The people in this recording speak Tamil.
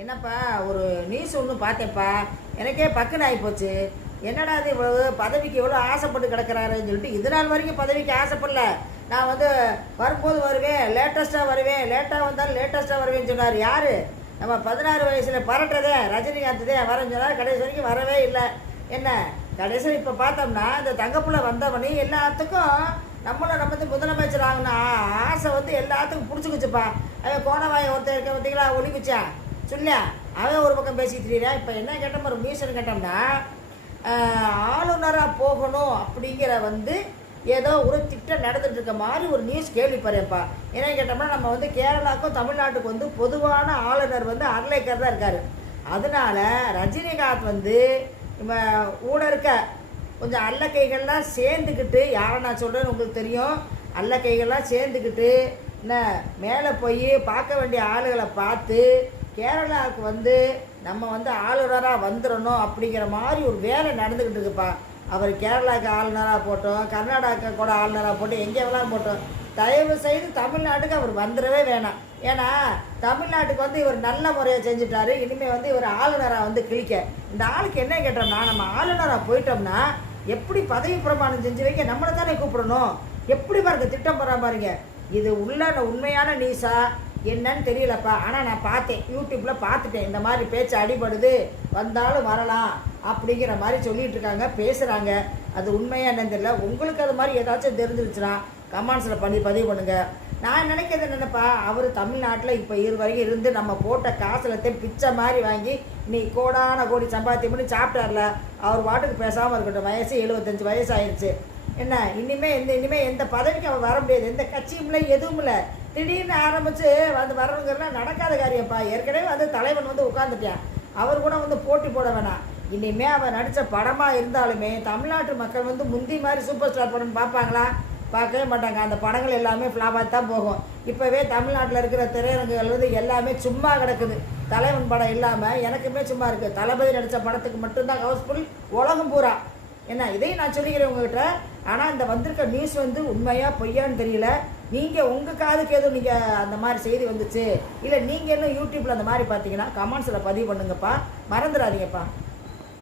என்னப்பா ஒரு நியூஸ் ஒன்று பார்த்தேன்ப்பா, எனக்கே பக்குன்னு ஆகிப்போச்சு. என்னடா இது இவ்வளவு பதவிக்கு எவ்வளோ ஆசைப்பட்டு கிடக்கிறாருன்னு சொல்லிட்டு இது நாள் வரைக்கும் பதவிக்கு ஆசைப்படல. நான் வந்து வரும்போது வருவேன், லேட்டஸ்ட்டாக வருவேன், லேட்டாக வந்தாலும் லேட்டஸ்ட்டாக வருவேன்னு சொன்னார். யார்? நம்ம 16 வயசில் பரட்டதே ரஜினிகாந்த் தான் வரேன்னு சொன்னார். கடைசி வரைக்கும் வரவே இல்லை. என்ன கடைசியில் இப்போ பார்த்தோம்னா இந்த தங்கப்புல வந்தவனே எல்லாத்துக்கும் நம்மளும் நம்ம வந்து முதலமைச்சர் ஆகணும் ஆசை வந்து எல்லாத்துக்கும் பிடிச்சிக்குச்சுப்பா. அவன் கோணவாயை ஒருத்தர் இருக்க பார்த்தீங்களா, ஒலிக்குச்சா சொல்லியா, அவன் ஒரு பக்கம் பேசிட்டு இருக்கிறான். இப்போ என்ன கேட்டோம், ஒரு மியூசியம் கேட்டோம்னா ஆளுநராக போகணும் அப்படிங்கிற வந்து ஏதோ ஒரு திட்டம் நடந்துட்டு இருக்க மாதிரி ஒரு நியூஸ் கேள்விப்படுறேன்ப்பா. என்ன கேட்டோம்னா நம்ம வந்து கேரளாவுக்கும் தமிழ்நாட்டுக்கும் வந்து பொதுவான ஆளுநர் வந்து அர்லேக்கர் தான் இருக்கார். அதனால ரஜினிகாந்த் வந்து நம்ம கூட இருக்க கொஞ்சம் அல்ல கைகள்லாம் சேர்ந்துக்கிட்டு, யாரை நான் சொல்கிறேன்னு உங்களுக்கு தெரியும், அல்ல கைகள்லாம் சேர்ந்துக்கிட்டு என்ன மேலே போய் பார்க்க வேண்டிய ஆளுகளை பார்த்து கேரளாவுக்கு வந்து நம்ம வந்து ஆளுநராக வந்துடணும் அப்படிங்கிற மாதிரி ஒரு வேலை நடந்துக்கிட்டு இருக்குப்பா. அவர் கேரளாவுக்கு ஆளுநராக போட்டோம், கர்நாடகா கூட ஆளுநராக போட்டோம், எங்கே வேணாலும் போட்டோம். தயவு செய்து தமிழ்நாட்டுக்கு அவர் வந்துடவே வேணாம். ஏன்னா தமிழ்நாட்டுக்கு வந்து இவர் நல்ல முறையை செஞ்சுட்டாரு. இனிமேல் வந்து இவர் ஆளுநராக வந்து கிழிக்க, இந்த ஆளுக்கு என்ன கேட்டோம்னா நம்ம ஆளுநராக போயிட்டோம்னா எப்படி பதவி பிரமாணம் செஞ்சு வைக்க நம்மளை தானே கூப்பிடணும். எப்படி பாருங்க திட்டம் போடுற பாருங்க. இது உள்ள உண்மையான நியூஸா என்னன்னு தெரியலப்பா. ஆனால் நான் பார்த்தேன், யூடியூப்பில் பார்த்துட்டேன், இந்த மாதிரி பேச்சு அடிபடுது, வந்தாலும் வரலாம் அப்படிங்கிற மாதிரி சொல்லிட்டு இருக்காங்க, பேசுகிறாங்க. அது உண்மையாக என்னன்னு தெரியல. உங்களுக்கு அது மாதிரி ஏதாச்சும் தெரிஞ்சிருச்சுன்னா கமெண்ட்ஸில் பதிவு பண்ணுங்கள். நான் நினைக்கிறது என்னென்னப்பா, அவர் தமிழ்நாட்டில் இப்போ வரைக்கும் இருந்து நம்ம போட்ட காசுலத்தையும் பிச்சை மாதிரி வாங்கி நீ கோடான கோடி சம்பாத்தியம் பண்ணி சாப்பிட்டார்ல, அவர் பாட்டுக்கு பேசாமல் இருக்கட்டும். வயசு 75 வயசு ஆயிடுச்சு. என்ன இனிமே எந்த பதவிக்கு அவர் வர முடியாது. எந்த கட்சியும் இல்லை, எதுவும் இல்லை. திடீர்னு ஆரம்பித்து வந்து வரணுங்கிறலாம் நடக்காத காரியப்பா. ஏற்கனவே வந்து தலைவன் வந்து உட்காந்துட்டான். அவர் கூட வந்து போட்டி போட வேணாம். இனிமேல் அவர் நடித்த படமாக இருந்தாலுமே தமிழ்நாட்டு மக்கள் வந்து முந்தி மாதிரி சூப்பர் ஸ்டார் படம் பார்ப்பாங்களா? பார்க்கவே மாட்டாங்க. அந்த படங்கள் எல்லாமே ஃப்ளாப்பாக தான் போகும். இப்போவே தமிழ்நாட்டில் இருக்கிற திரையரங்குகள் வந்து எல்லாமே சும்மா கிடக்குது. தலைவன் படம் இல்லாமல் எனக்குமே சும்மா இருக்குது. தளபதி நடித்த படத்துக்கு மட்டும்தான் ஹவுஸ்ஃபுல் உலகம் பூரா. என்ன இதையும் நான் சொல்லிக்கிறேன் உங்ககிட்ட. ஆனால் இந்த வந்திருக்க நியூஸ் வந்து உண்மையாக பொய்யான்னு தெரியல. நீங்கள் உங்கள் காதுக்கு எதுவும் நீங்கள் அந்த மாதிரி செய்தி வந்துச்சு இல்லை நீங்கள் இன்னும் யூடியூப்பில் அந்த மாதிரி பார்த்தீங்கன்னா கமெண்ட்ஸில் பதிவு பண்ணுங்கப்பா. மறந்துடாதீங்கப்பா.